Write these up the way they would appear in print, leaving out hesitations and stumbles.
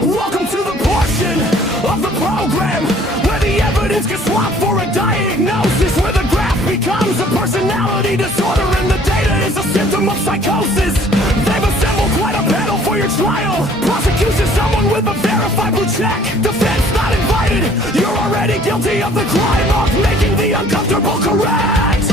Welcome to the portion of the program where the evidence gets swapped for a diagnosis, where the graph becomes a personality disorder and the data is a symptom of psychosis. They've assembled quite a panel for your trial. Prosecution, someone with a verified blue check. Defense not invited. You're already guilty of the crime of making the uncomfortable correct.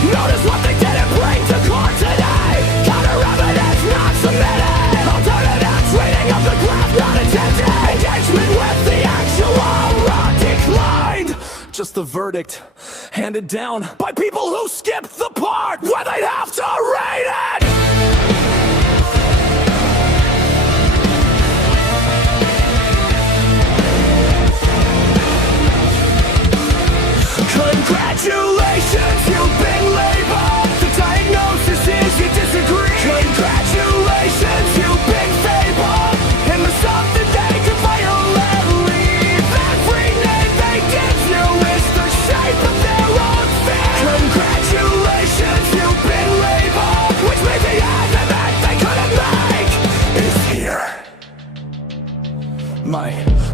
Notice what they didn't bring to court today. Counter evidence not submitted. Alternative treating of the graph not attempted. Engagement with the actual declined. Just the verdict handed down by people who skipped the part where they'd have to read it. Congratulations, you've been labeled. The diagnosis is you disagree. Congratulations, you've been fabled. And there's something they can violate. Every name they give you is the shape of their own fear. Congratulations, you've been labeled. Which means the argument they couldn't make is here. My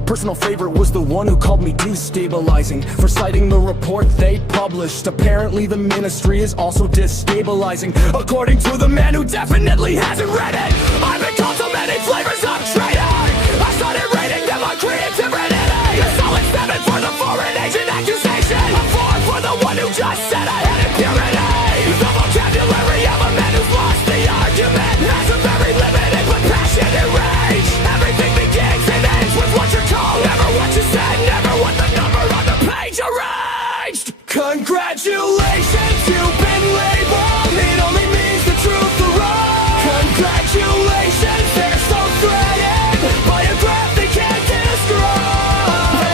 personal favorite was the one who called me destabilizing for citing the report they published. Apparently the ministry is also destabilizing, according to the man who definitely hasn't read it. I've been called so many flavors of traitor. I started rating them on creativity. A solid 7 for the foreign agent accusation, a 4 for the one who just said I had impurity. The vocabulary of a man who's lost the argument has a very limited but passionate rage. Everything begins and ends with what you're told, never what you said, never what the number on the page arranged. Congratulations, you've been labeled. It only means the truth or wrong. Congratulations, they're so threatened by a graph they can't describe.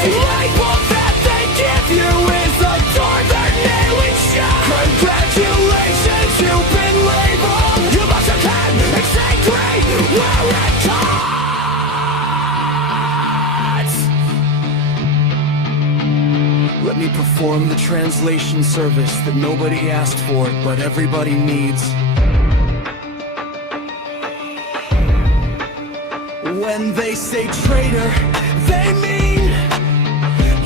The label that they give you is a door they're nailing shut. Congratulations, you've been labeled. You must have had exactly where it cuts. Let me perform the translation service that nobody asked for, but everybody needs. When they say traitor, they mean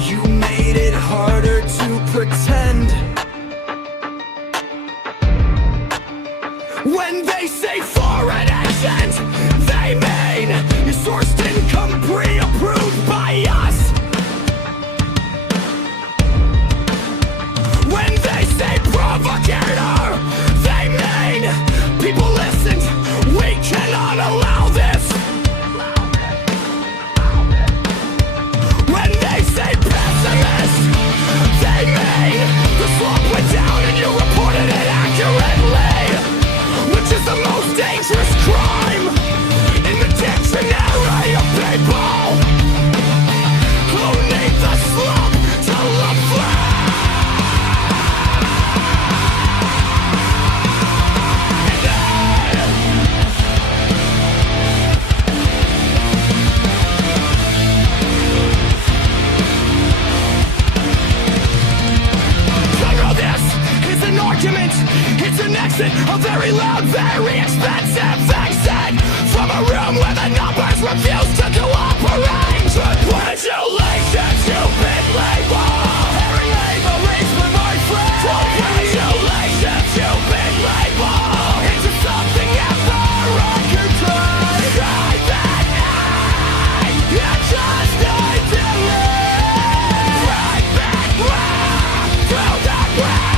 you made it harder to pretend. When they say foreign agent, they mean your source didn't come pre-approved by us. When they say provocator, they mean people listened. We cannot allow this. When they say pessimist, they mean the slope went down and you reported it accurately, which is the most dangerous crime in the dictionary of people who need the slope to look flat. It's an exit, a very loud, very expensive exit from a room where the numbers refuse to cooperate. Congratulations, you've been labeled. Hearing label reads with my friend. Congratulations, you've been labeled into something ever I could try. Try that night, you just need to live. Right back round to the ground.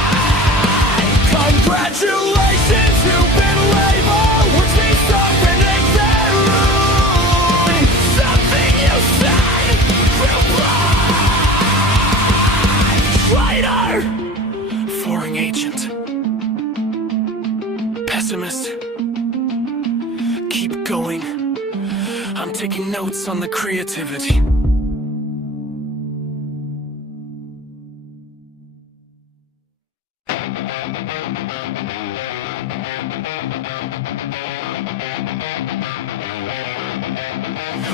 Congratulations, you've been labeled, which means something ain't there. Something you said will blind. Traitor, foreign agent, pessimist. Keep going. I'm taking notes on the creativity.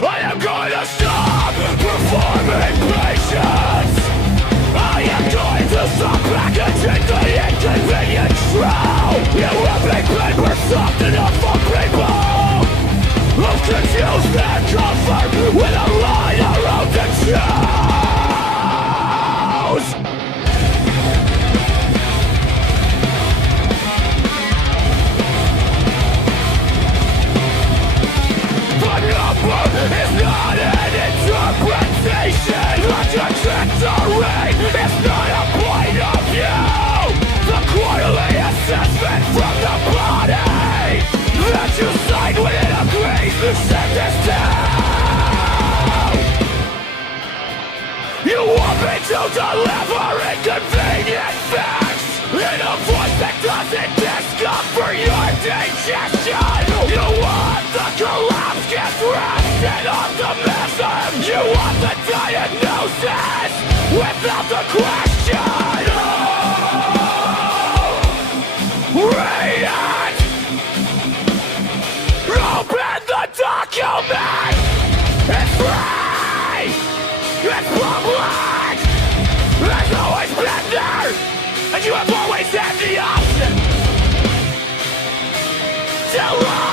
I am going to stop performing patience. I am going The number is not an interpretation. The trajectory is not a point of view. The quarterly assessment from the body that you sign when it agrees to send this down. You want me to deliver inconvenient facts in a voice that doesn't discomfort your digestion. You want the collapse, get rest, and optimism. You want the diagnosis without the question. Read it! Open the document! It's free! It's public! It's always been there! And you have always had the option to lie!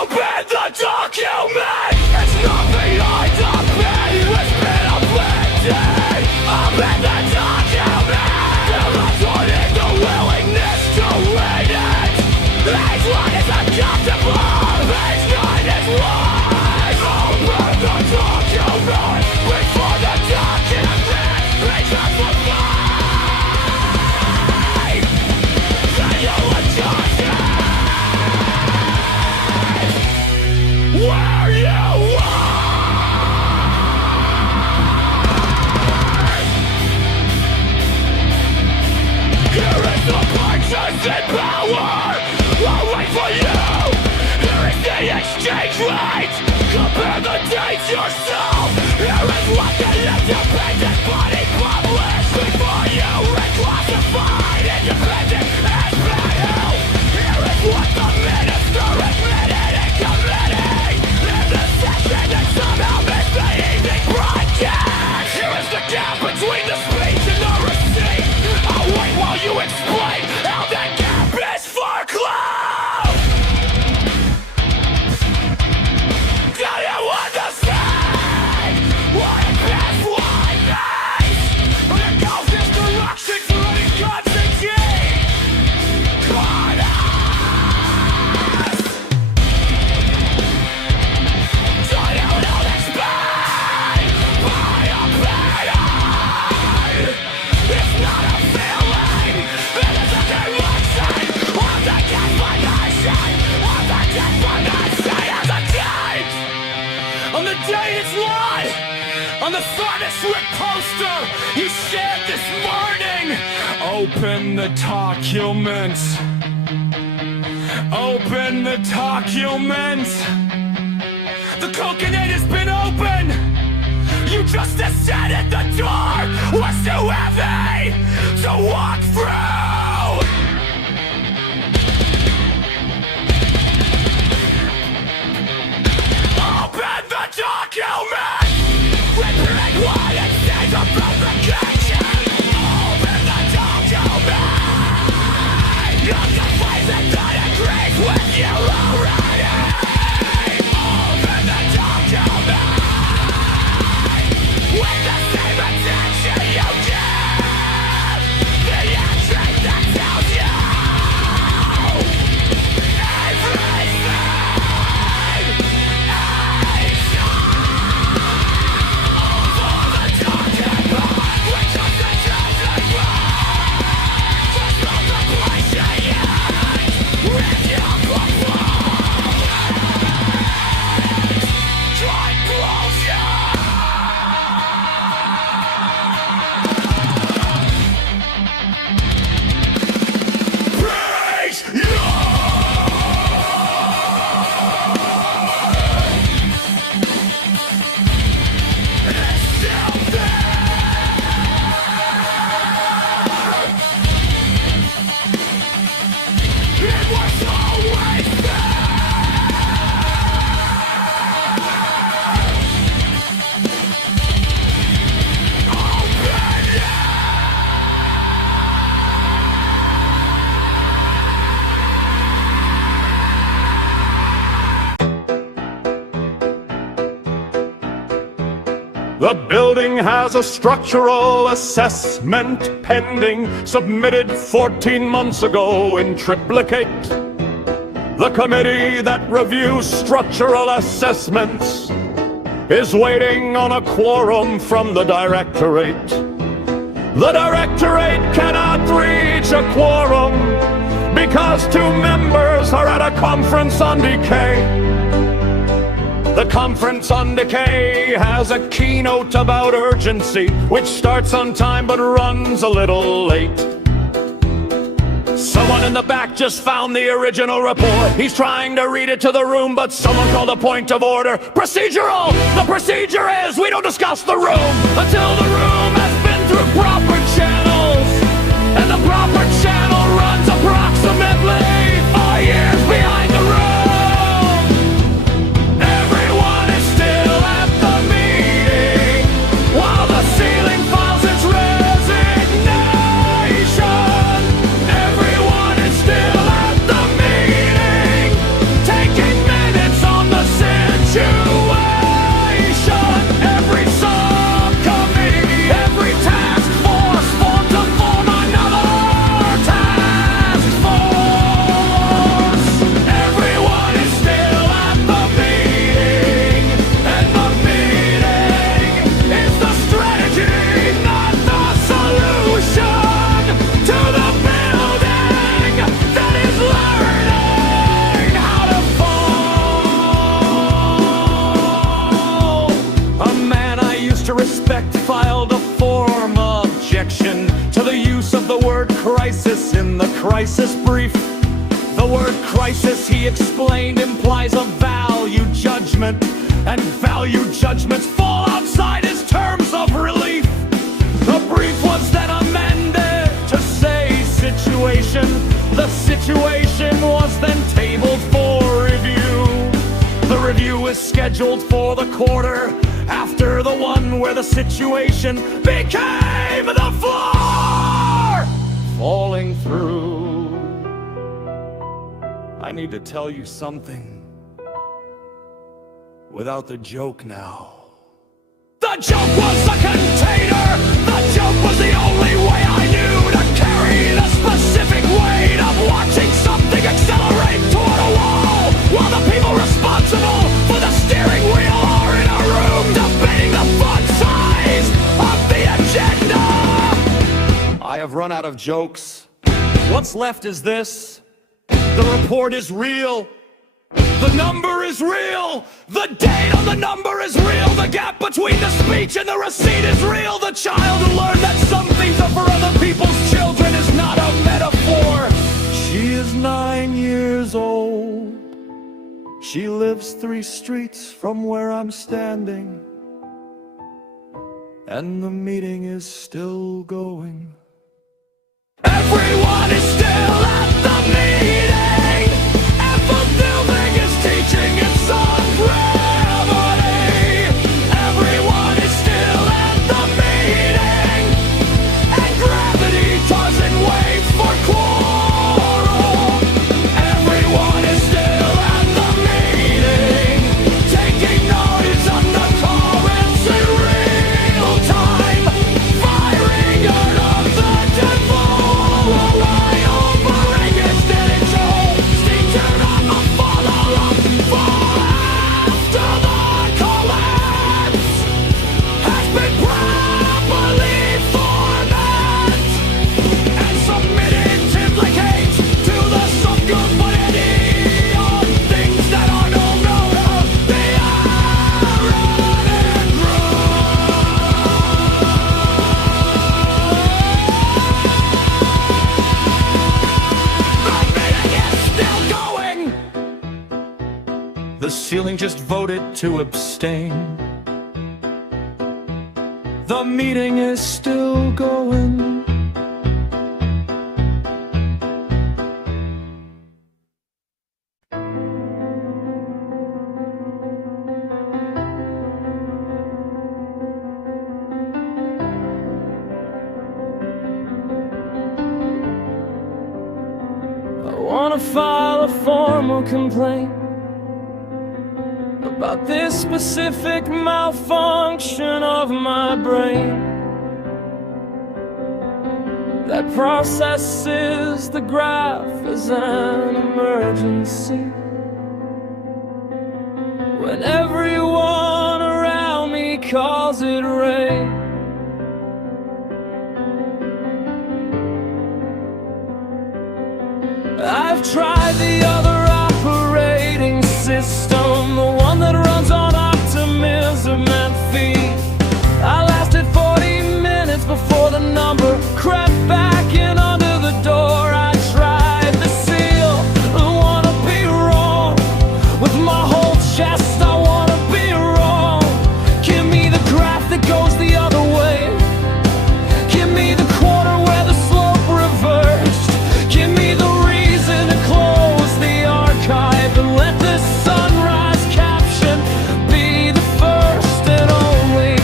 Open the document! It's not behind the pen! It's been abandoned! Open the document! Returning the willingness to read it! As long as I'm comfortable, it's not as long. Open the document before the document becomes a lie. Then you'll adjust where you are. Here is the purchasing power. I'll wait for you. Here is the exchange rate. Compare the dates yourself. Here is what the independent body published before you reclassified independent as value. Here is what the minister admitted in committee in the session that somehow missed the evening broadcast. Here is the gap between the speech and the receipt. I'll wait while you explain how that gap is foreclosed. Do you understand what a past one means? There goes this direction to any Constantine. God so you don't explain by a pattern. It's not a feeling, it is a direction of the definition of the definition of the date. On the day it's live, on the furnace lit poster you shared this morning. Open the document. Open the document. The coconut has been open. You just decided the door was too heavy to walk through. Open the document. Repeat what it says about the kitchen. Open the document. Of the place that agrees with you already. Open the document. With the same attention you give the entry The building has a structural assessment pending, submitted 14 months ago in triplicate. The committee that reviews structural assessments is waiting on a quorum from the directorate. The directorate cannot reach a quorum because 2 members are at a conference on decay. The conference on decay has a keynote about urgency, which starts on time but runs a little late. Someone in the back just found the original report. He's trying to read it to the room, but someone called a point of order. Procedural! The procedure is we don't discuss the room until the room has been through proper channels. And the proper channel runs approximately 4 years behind the room. Everyone is still at the meeting while the ceiling files its resignation. Everyone is still at the meeting, taking minutes on the situation. Every subcommittee, every task force formed to form another task force. Everyone is still at the meeting, and the meeting is the strategy, not the solution to the building that is learning how to fall. A man I used to respect filed a form objection to the use of the word crisis in the crisis brief. The word crisis, he explained, implies a value judgment, and value judgments fall outside his terms of relief. The brief was then amended to say situation. The situation was then tabled for review. The review is scheduled for the quarter after the one where the situation became the floor falling through. I need to tell you something without the joke now. The joke was the container. The joke was the only way I knew to carry the specific weight of watching something accelerate toward a wall, while the people responsible for the steering wheel are in a room debating the font size of the agenda. I have run out of jokes. What's left is this. The report is real. The number is real. The date on the number is real. The gap between the speech and the receipt is real. The child who learned that some things are for other people's children is not a metaphor. She is 9 years old. She lives 3 streets from where I'm standing, and the meeting is still going. Everyone is still at the meeting, and the building is teaching its own gravity. Everyone is still at the meeting, and gravity doesn't wait for quorum. Everyone is still at the meeting, taking notice on the comments in real time, firing out of the devil. The ceiling just voted to abstain. The meeting is still going. I wanna file a formal complaint about this specific malfunction of my brain that processes the graph as an emergency. When everyone around me calls it rain, I've tried the other operating system, the one that runs on optimism and feed. I lasted 40 minutes before the number crept back in under the door. I tried the seal, I wanna be wrong with my whole chest. I wanna be wrong. Give me the graph that goes the other way. Give me the quarter where the slope reversed. Give me the reason to close the archive and let this sunrise caption be the first and only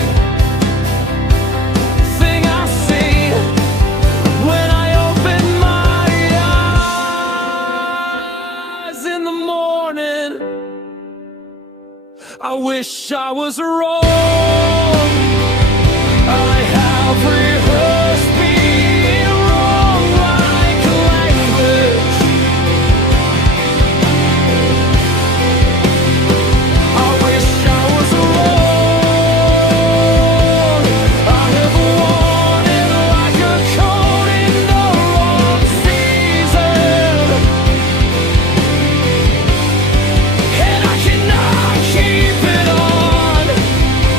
thing I see when I open my eyes in the morning. I wish I was wrong. I have rehearsed being wrong like language. I wish I was wrong. I have worn it like a coat in the wrong season, and I cannot keep it on,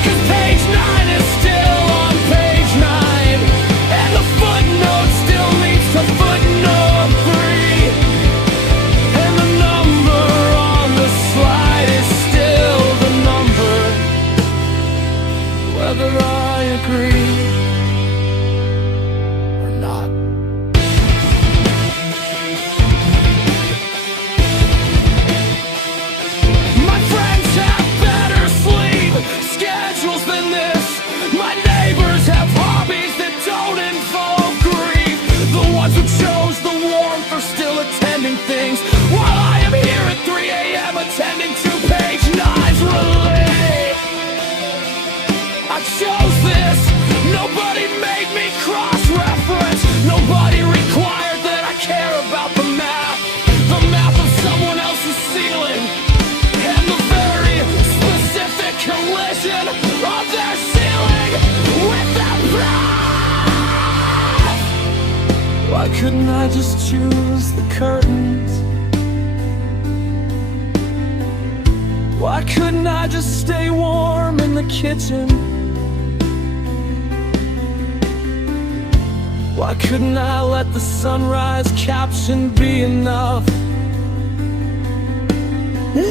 'cause page 9 is still on page 9, and the footnote still leads to footnote 3, and the number on the slide is still the number, whether I agree or not. My friends have better sleep schedules than this. My neighbors have hobbies that don't involve grief. The ones who chose the warmth are still attending things, while I am here at 3 a.m. attending to page 9's relief. I chose this. Nobody made me cross-reference. Nobody required that I care about the math of someone else's ceiling, and the very specific collision of their ceiling with the path. Why couldn't I just choose the curtains? Why couldn't I just stay warm in the kitchen? Why couldn't I let the sunrise caption be enough?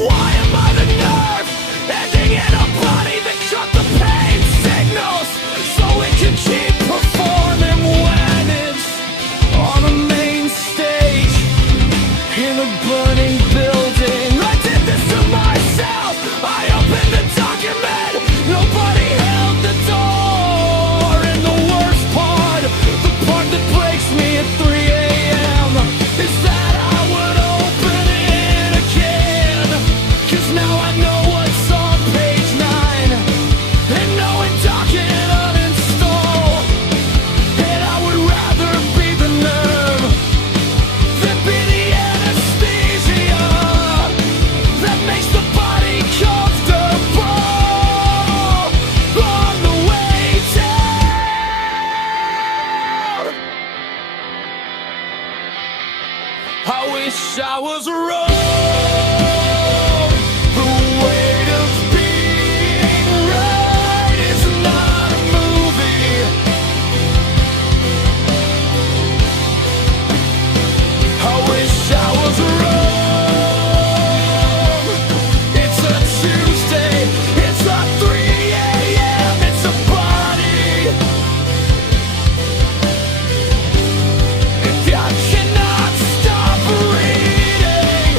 Why am I the nerve ending in a body that cut the pain signals so it can keep performing when it's on a main stage in a burning building? I did this to myself. I opened the document. Nobody held the door. And the worst part, the part that breaks me at 3 a.m., is that I would open it again. 'Cause now I know what's on page 9, and knowing doc can uninstall. And I would rather be the nerve than be the anesthesia that makes the body comfortable on the way down. I wish I was wrong. The weight of being right is not a movie. I wish I was wrong. It's a Tuesday, it's a 3 a.m., it's a body. If I cannot stop reading,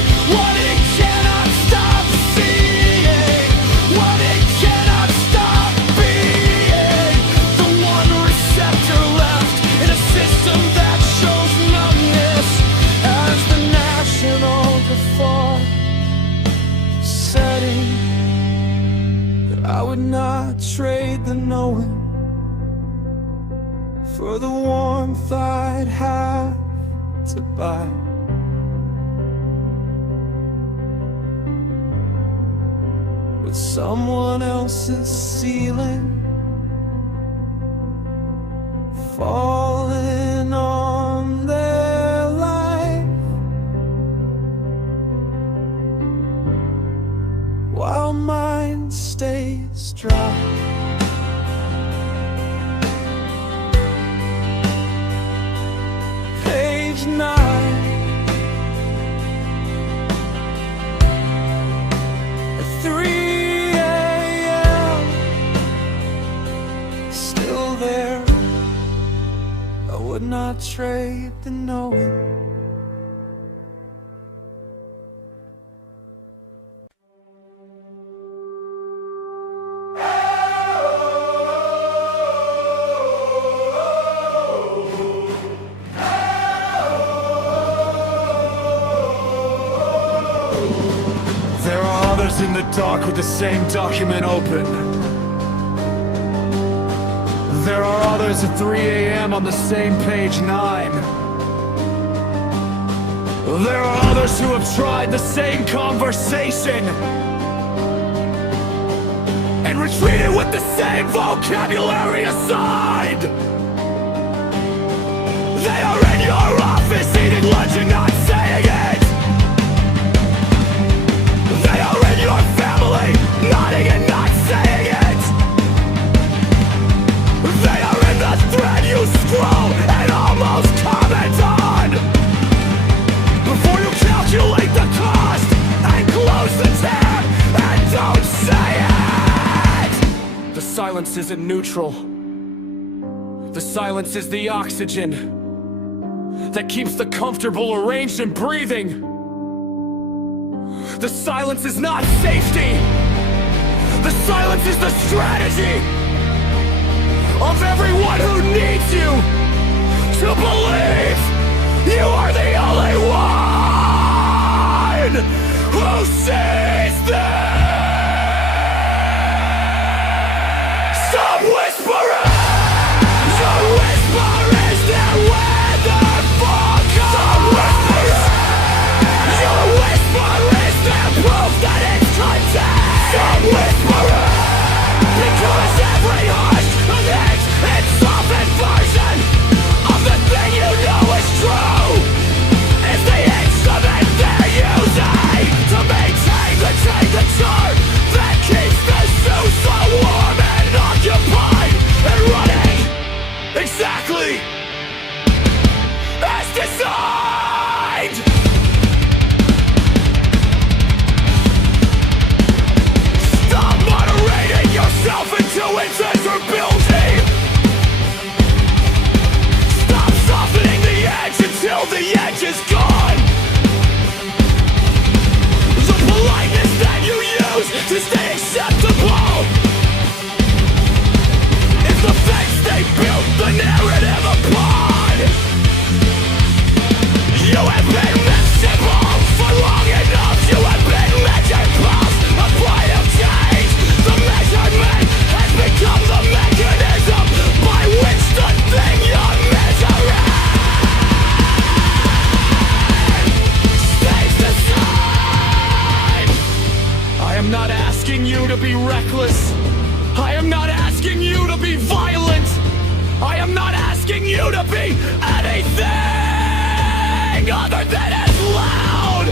for the warmth I'd have to buy. With someone else's ceiling falling on their life, while mine stays dry. Page 9, at 3 a.m. Still there, I would not trade the knowing. There are others in the dark with the same document open. There are others at 3 a.m. on the same page 9. There are others who have tried the same conversation and retreated with the same vocabulary aside. They are in your office eating lunch and not saying it. They are in your family, nodding and not saying it. They are in the thread you scroll and almost comment on. Before you calculate the cost and close the tab and don't say it. The silence isn't neutral. The silence is the oxygen that keeps the comfortable arranged and breathing. The silence is not safety. The silence is the strategy of everyone who needs you to believe you are the only one who sees this. Stop whispering. Your whisper is their weather forecast. Stop whispering. Your whisper is their proof that it's contained. Stop whispering. Because every hush thinks it's softened version of the thing you know is true. It's the instrument they're using to maintain the temperature that keeps the zoo so warm and occupied and running exactly as designed. Stop moderating yourself into invisibility. Stop softening the edge until the edge is gone. The politeness that you use to stay acceptable is the fence they built the narrative upon. You have been miserable for long enough. You have been measurables, a point of change. The measurement has become the mechanism by which the thing you're measuring stays the same. I am not asking you to be reckless. I am not asking you to be violent. I am not asking you to be anything other than as loud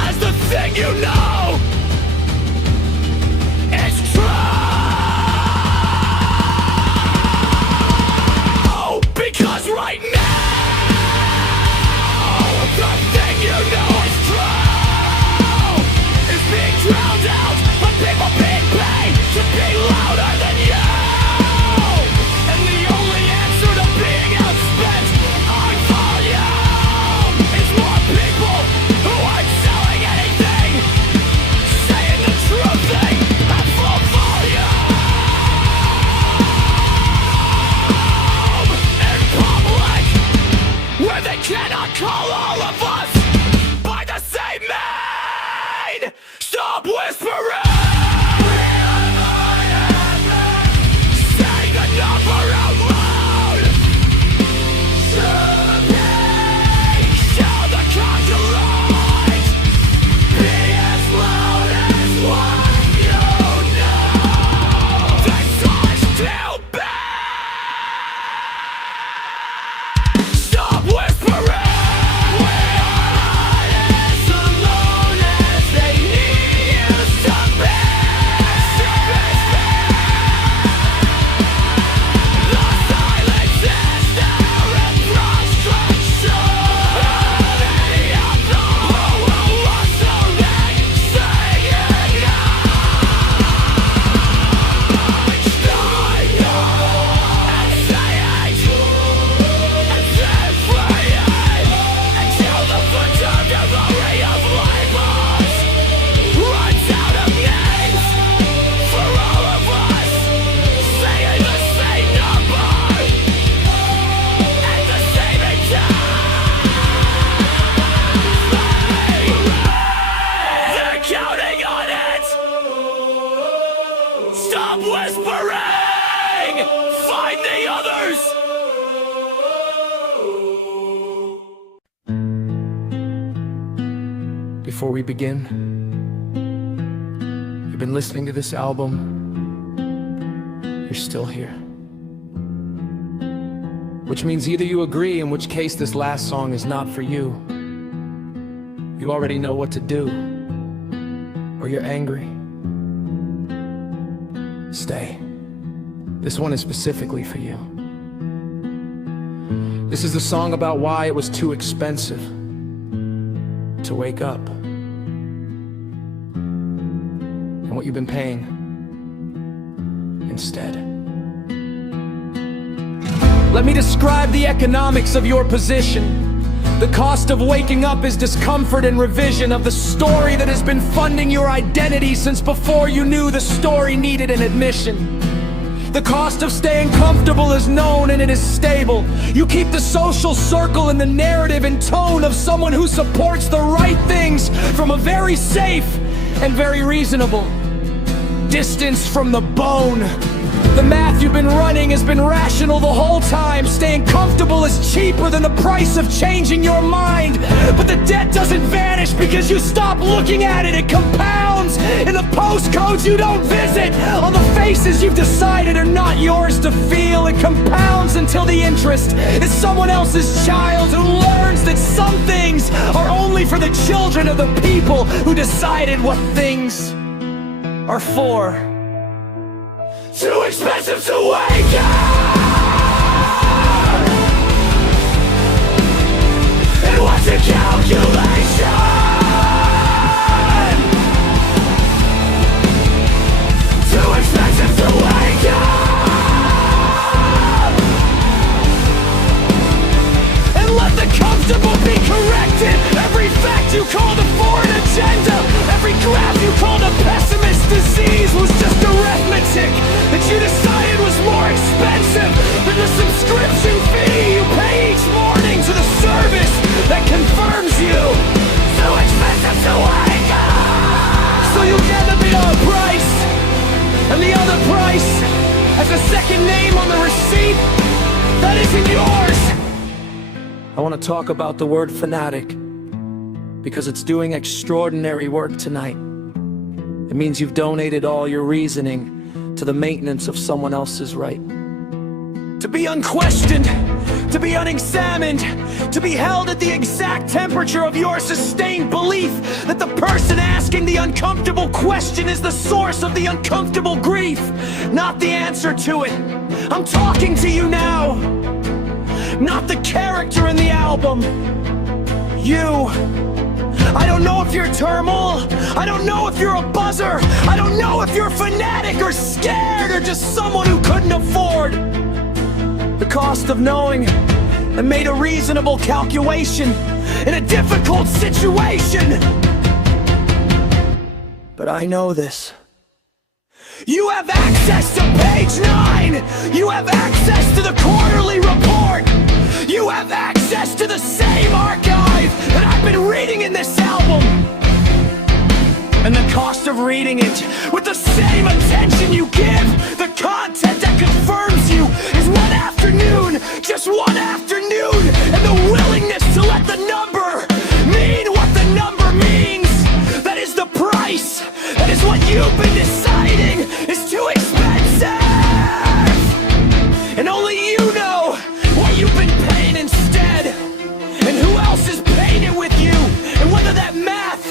as the thing you know is true. Because right now, the thing you know is true is being drowned out by people being paid to be louder than you. And the only answer to being outspent on volume is more people who aren't selling anything, saying the true thing at full volume in public, where they cannot call all of us by the same name. Stop whispering. Say the number out loud. others. Before we begin, you've been listening to this album, you're still here. Which means either you agree, in which case this last song is not for you. You already know what to do. Or you're angry. Stay. This one is specifically for you. This is the song about why it was too expensive to wake up. And what you've been paying instead. Let me describe the economics of your position. The cost of waking up is discomfort and revision of the story that has been funding your identity since before you knew the story needed an admission. The cost of staying comfortable is known and it is stable. You keep the social circle and the narrative and tone of someone who supports the right things from a very safe and very reasonable distance from the bone. The math you've been running has been rational the whole time. Staying comfortable is cheaper than the price of changing your mind. But the debt doesn't vanish because you stop looking at it. It compounds in the postcodes you don't visit, on the faces you've decided are not yours to feel. It compounds until the interest is someone else's child who learns that some things are only for the children of the people who decided what things are for. Too expensive to wake up. And what's a calculation? Too expensive to wake up. And let the comfortable be corrected. Every fact you called a foreign agenda, every graph you called a pessimist disease was just arithmetic that you decided was more expensive than the subscription fee you pay each morning to the service that confirms you. Too expensive to wake up. So you'll get the bill price, and the other price as a second name on the receipt that isn't yours. I want to talk about the word fanatic because it's doing extraordinary work tonight. It means you've donated all your reasoning to the maintenance of someone else's right. To be unquestioned, to be unexamined, to be held at the exact temperature of your sustained belief that the person asking the uncomfortable question is the source of the uncomfortable grief, not the answer to it. I'm talking to you now, not the character in the album. You. I don't know if you're turmoil, I don't know if you're a buzzer, I don't know if you're a fanatic or scared or just someone who couldn't afford the cost of knowing and made a reasonable calculation in a difficult situation. But I know this. You have access to page 9! You have access to the quarterly report! You have access to the same archive that I've been reading in this album! And the cost of reading it with the same attention you give the content that confirms you is one afternoon, just one afternoon, and the willingness to let the number mean what the number means. That is the price. That is what you've been deciding is too expensive. And only you know what you've been paying instead, and who else is paying it with you, and whether that math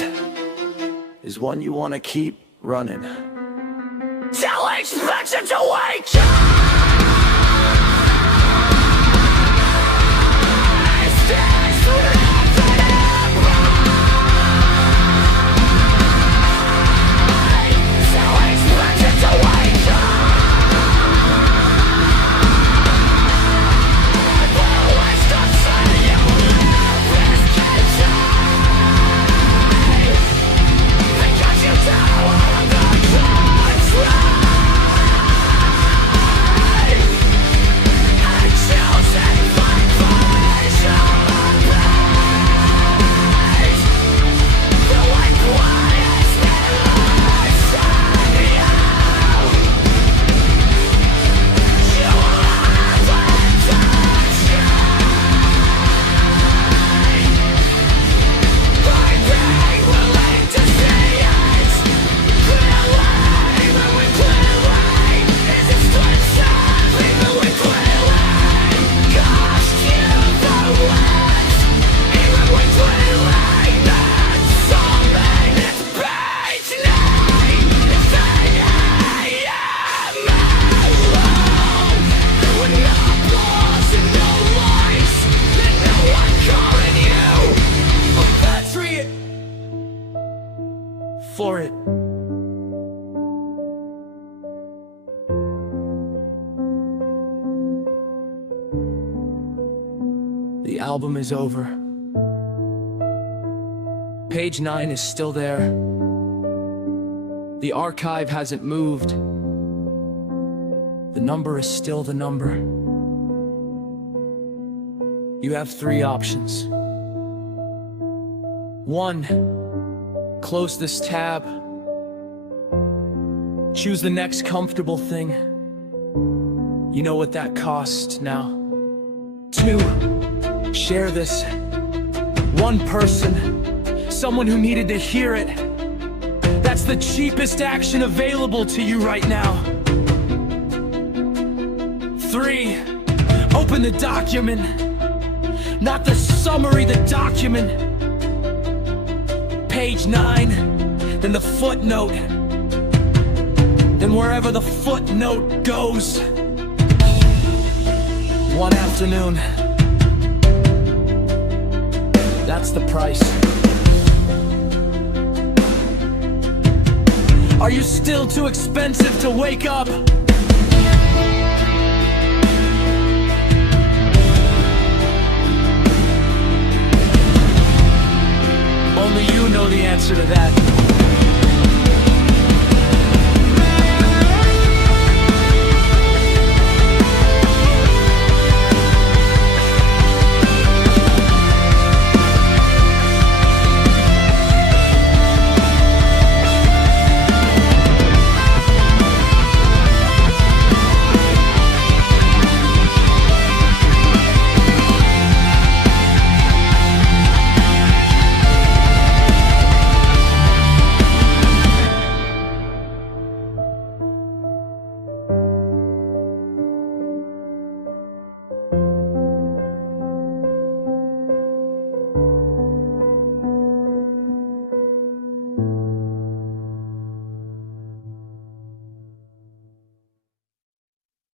is one you want to keep running. Too expensive to wake The album is over. Page 9 is still there. The archive hasn't moved. The number is still the number. You have 3 options. 1. Close this tab. Choose the next comfortable thing. You know what that costs now. 2. Share this. One person, someone who needed to hear it. That's the cheapest action available to you right now. 3. Open the document. Not the summary, the document. Page 9, then the footnote. Then wherever the footnote goes. One afternoon. That's the price. Are you still too expensive to wake up?